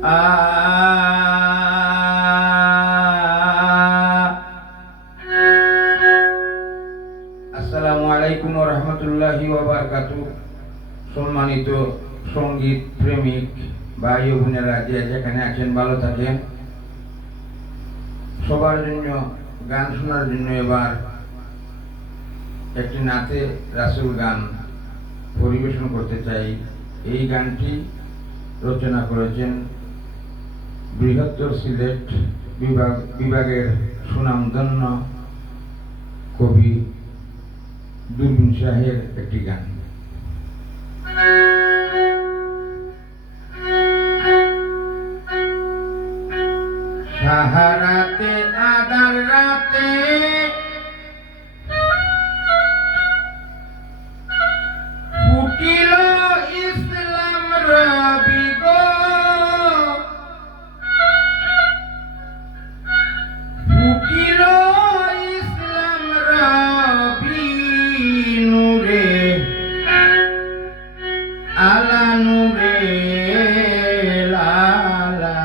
আসসালামু আলাইকুম ওয়া রাহমাতুল্লাহি ওয়া বারাকাতুহু। সম্মানিত সঙ্গীত প্রেমিক ভাই ও বোনেরা, যে যেখানে আছেন ভালো থাকেন। সবার জন্য গান শোনার জন্য এবার একটি নাতে রাসূল গান পরিবেশন করতে চাই। এই গানটি রচনা করেছেন বৃহত্তর সিলেট বিভাগের সুনামধন্য কবি দুরবিন শাহের একটি গান। সাহারাতে আদার রাতে ফুটিল ইসলাম রবি গো, ফুটিল ইসলাম রবি নূরে আলা নূরে লালা।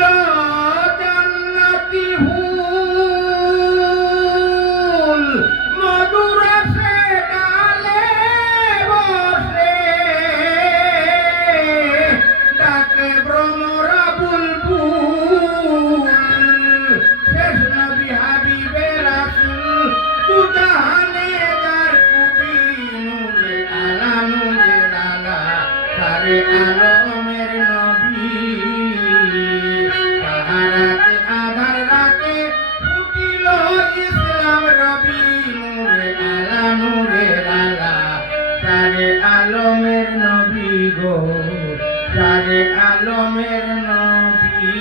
ছিল জান্নাতি হুল মধুর রসে ডালে বসে ডাকে ভ্রমরা বুলবুল শেষ নবী হাবিবে রাসূল তু জাহানে যার কুবি নূরে লালা সারে আলমের নবী সাহারাতে আধার রাতে ফুটিল ইসলাম রবি নূরে লালা সারে আলমের নবী গো সারে আলমের নবী।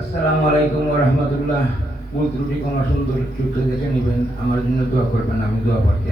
আসসালামু আলাইকুম ওয়া রাহমাতুল্লাহ। ভুল ত্রুটি ক্ষমা সুন্দর চোখে দেখে নেবেন, আমার জন্য দোয়া করবেন, আমি দোয়া পাচ্ছি।